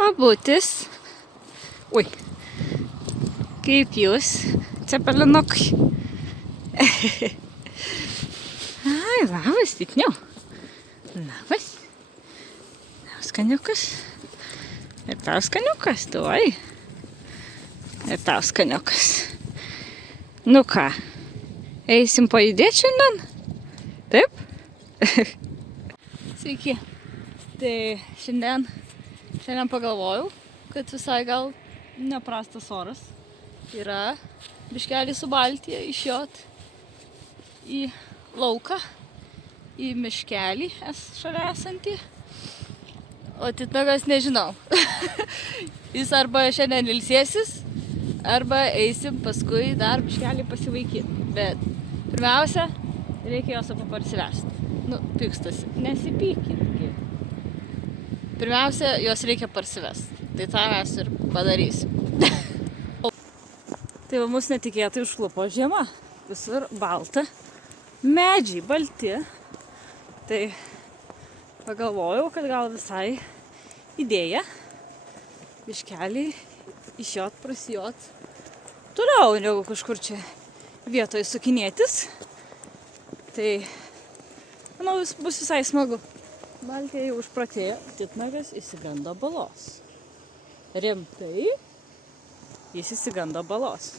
Abutis. Ui. Kaip jūs, cepelinukai. Ai, labas, Titniau. Labas. Tau skaniukas. Ir tau skaniukas, tuoj. Ir tau skaniukas. Nu ką, eisim pajudėti šiandien? Taip? Sveiki. Tai šiandien pagalvojau, kad visai gal neprastas oras. Yra biškelį su Baltija išjot į lauką, į miškelį šalia esantį. O Titnagas nežinau. Jis arba šiandien ilsėsis, arba eisim paskui dar biškelį pasivaikyti. Bet pirmiausia, reikia jos parsivesti. Nu, pykstasi. Nesipykit. Pirmiausia, jos reikia parsivesti. Tai tą mes ir padarysim. Tai va, mus netikėtai užklupo žiema. Visur balta. Medžiai balti. Tai pagalvojau, kad gal visai idėja biškelį išjot, prasijot toliau, negu kažkur čia vietoje sukinėtis. Tai manau, bus visai smagu. Baltija jau užpratėjo, Titnagas įsigando balos. Rimtai, jis įsigando balos.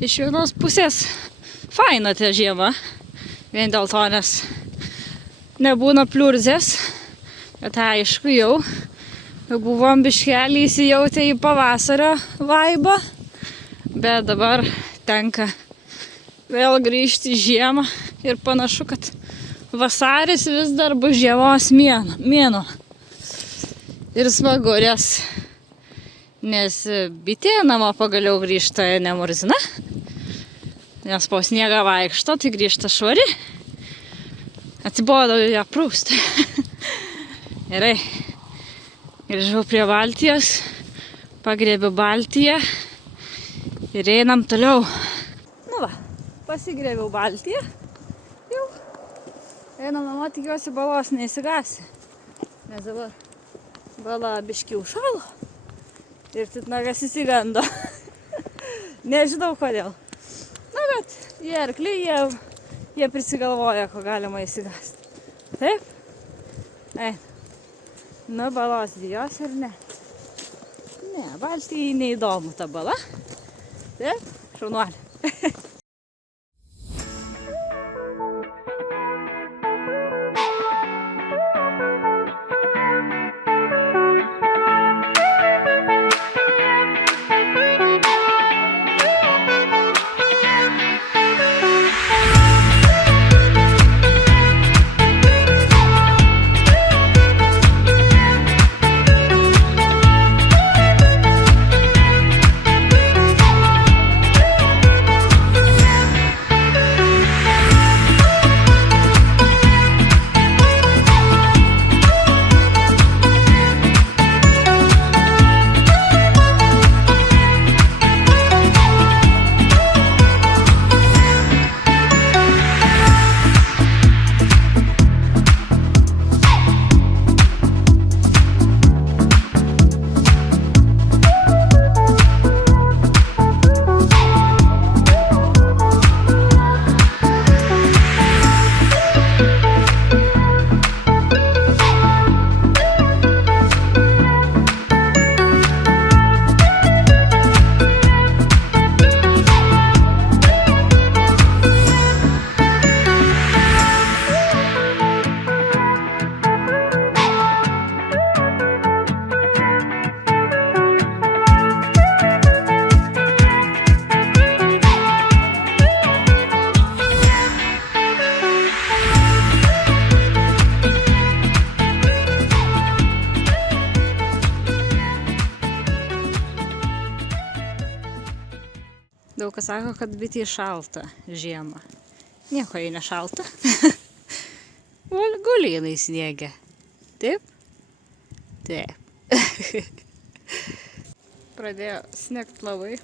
Iš vienos pusės faina ta žiema, vien dėl to, nes nebūna pliurzės, bet aišku jau buvom biškelį įsijautę į pavasario vaibą, bet dabar tenka vėl grįžti į žiemą ir panašu, kad vasaris vis dar bus žiemos mėnuo. Ir smagu, nes bitė namo pagaliau grįžta nemurzina, nes po sniegą vaikšto, tai grįžta švari. Atsibodo ją prūsti. Gerai, grįžau prie Baltijos, pagrėbiu Baltiją ir einam toliau. Nu va, pasigrėbiau Baltiją. Jau einam namo, tikiuosi balos neįsigasi. Nes dabar bala biškį užšalo ir Titnagas įsigando. Nežinau kodėl. Na, bet jie arkliai, jie prisigalvoja, ko galima įsigasti. Taip? Ei. Nu, balos bijos ir ne. Ne, Baltijai neįdomu ta bala. Taip? Šaunuolė. Daug kas sako, kad bitė šalta žiemą. Nieko jai nešalta. Guli jinai sniege. Taip? Taip. Pradėjo snigt labai.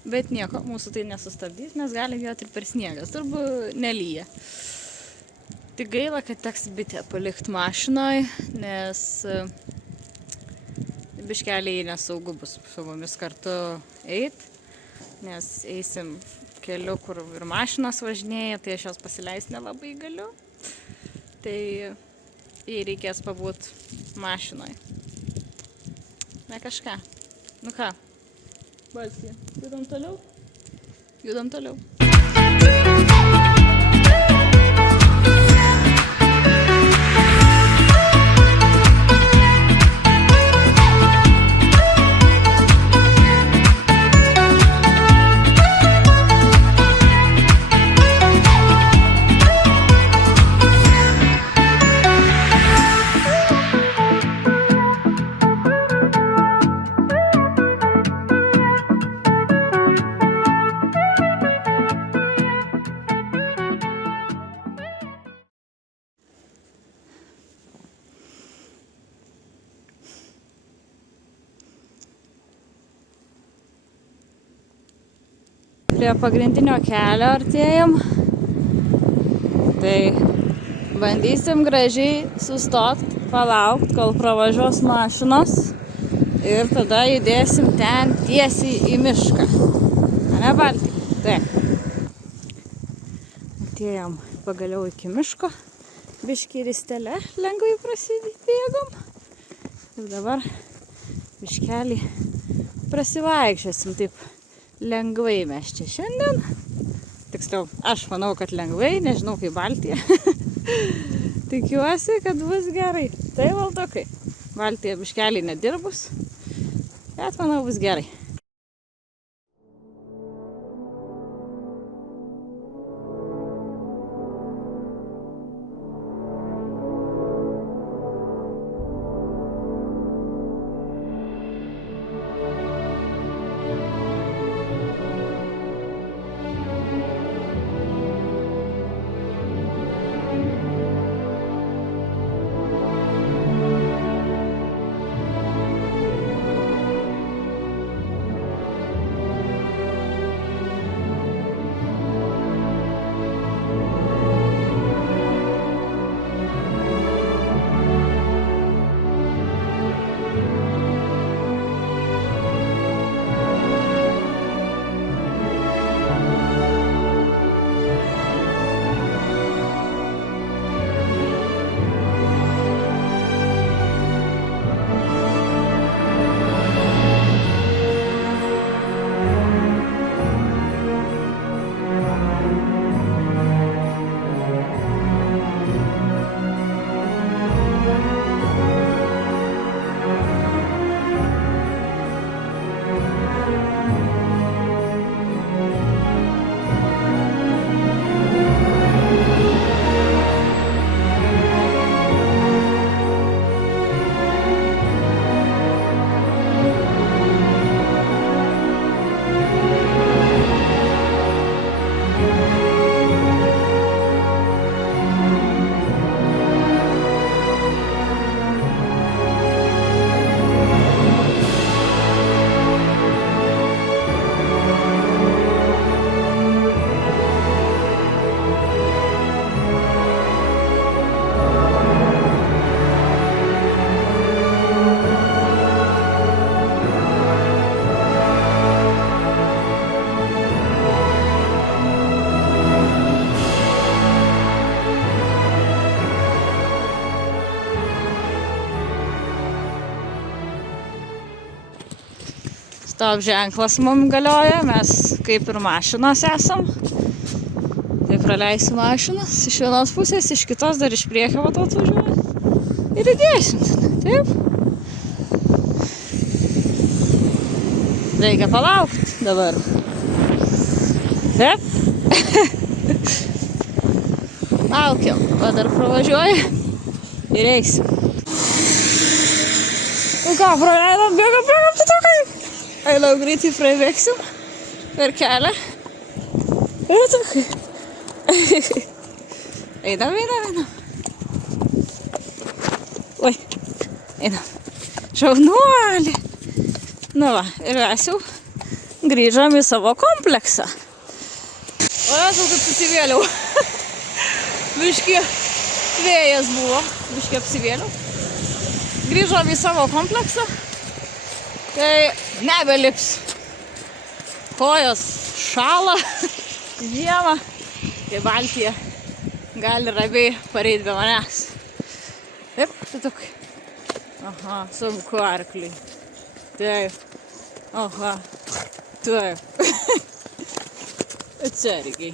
Bet nieko, mūsų tai nesustabdys, mes galim joti ir per sniegą, turbūt nelyja. Tik gaila, kad teks bitę palikti mašinoj, nes biškeliai nesaugu bus su mumis kartu eit, nes eisim keliu, kur ir mašinos važinėja, tai aš jos pasileist nelabai galiu. Tai jai reikės pabūt mašinoj. Ne kažką. Nu ką? Balsija. Judam toliau? Judam toliau. Prie pagrindinio kelio artėjam. Tai bandysim gražiai sustot, palaukt, kol pravažiuos mašinos. Ir tada judėsim ten tiesiai į mišką. Ane, Balti? Taip. Atėjom pagaliau iki miško. Biškį ristele lengvai prasidėgom. Ir dabar biškelį prasivaikščiosim taip. Lengvai mes čia šiandien. Tiksliau, aš manau, kad lengvai, nežinau kaip Baltija. Tikiuosi, kad bus gerai. Tai valdokai. Baltija biškelį nedirbus. Bet manau, bus gerai. Stop ženklas mums galioja, mes kaip ir mašinos esam. Tai praleisiu mašinas iš vienos pusės, iš kitos dar iš priekio atvažiuoja. Ir įdėsim. Taip. Reikia palaukti dabar. Taip. Laukiam, va dar pravažiuoja ir eisim. Nu ką, praleidom, bėgam, patokai. Einam greitai prabėgsim per kelią. Patokai. Einam. Oi, einam. Šaunuolį. Nu va, ir mes jau Grįžom į savo kompleksą. O esu, kaip susivėliau. Biški vėjas buvo, biški apsivėliau. Grįžom į savo kompleksą. Tai nebelips. Kojos šala, žiemą. Tai Baltija gali ramiai pareiti be manęs. Taip, tutuk. Aha, sunku arkliui. Taip. Aha. Taip. Atsargiai.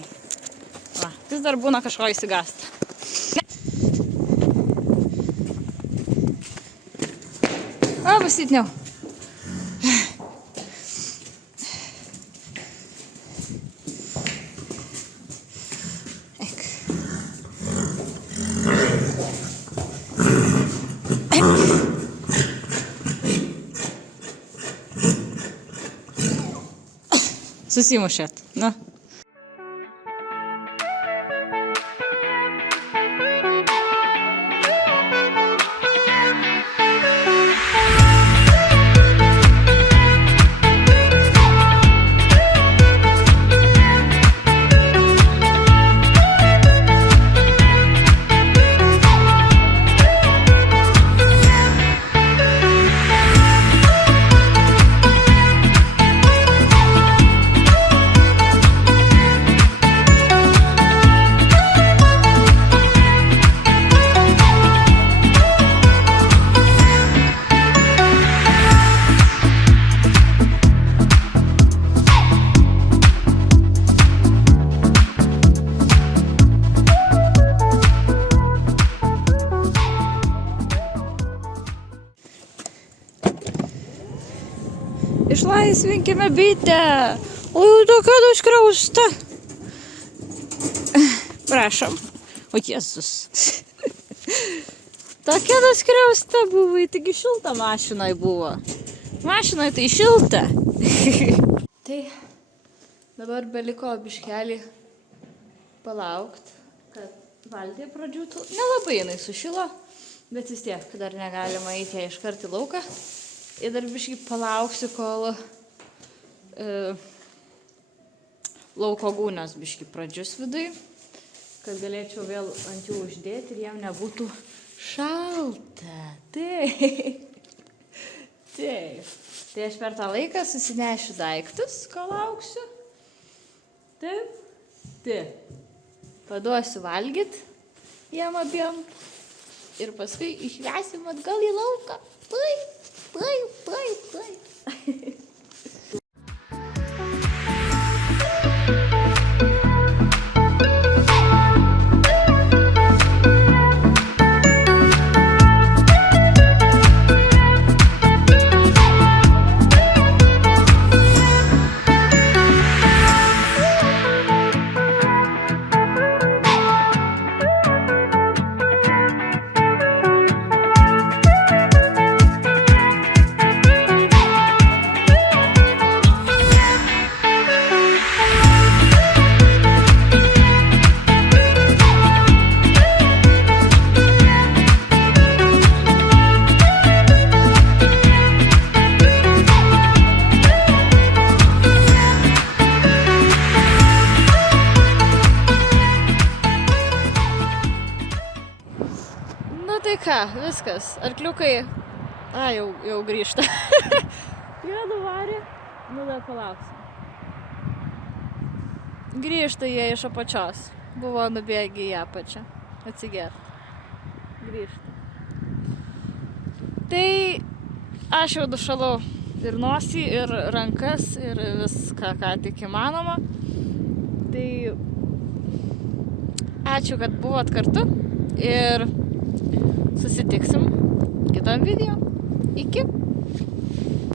Va, vis dar būna kažko įsigąsta. O, pasitniau. Susimušėt, na. Išlaisvinkime bitę. O jau tokia nuskriausta. Prašom. O Jėzus. Tokia nuskriausta buvo, taigi šilta mašinai buvo. Mašinai tai šilta. Tai dabar beliko biškelį palaukt, kad Valdė pradžiūtų. Nelabai jinai sušilo, bet vis tiek, dar negalima eiti ją iškart į lauką. Ir dar biškai palauksiu, kol lauko gūnas biškai pradžius vidui, kad galėčiau vėl ant jų uždėti ir jiem nebūtų šalta. Taip. Taip. Tai aš per tą laiką susinešiu daiktus, kol lauksiu. Taip. Taip. Paduosiu valgyt jiem abiem. Ir paskui išvesim atgal į lauką. Taip. Play. Ką, viskas, arkliukai, jau grįžta. Jie nuvarė, dar palauksim. Grįžta jie iš apačios, buvo nubėgę į apačią, atsigert. Grįžta. Tai aš jau dušalau ir nosį, ir rankas, ir viską, ką tik įmanoma. Tai ačiū, kad buvot kartu ir susitiksim kitam video. Iki.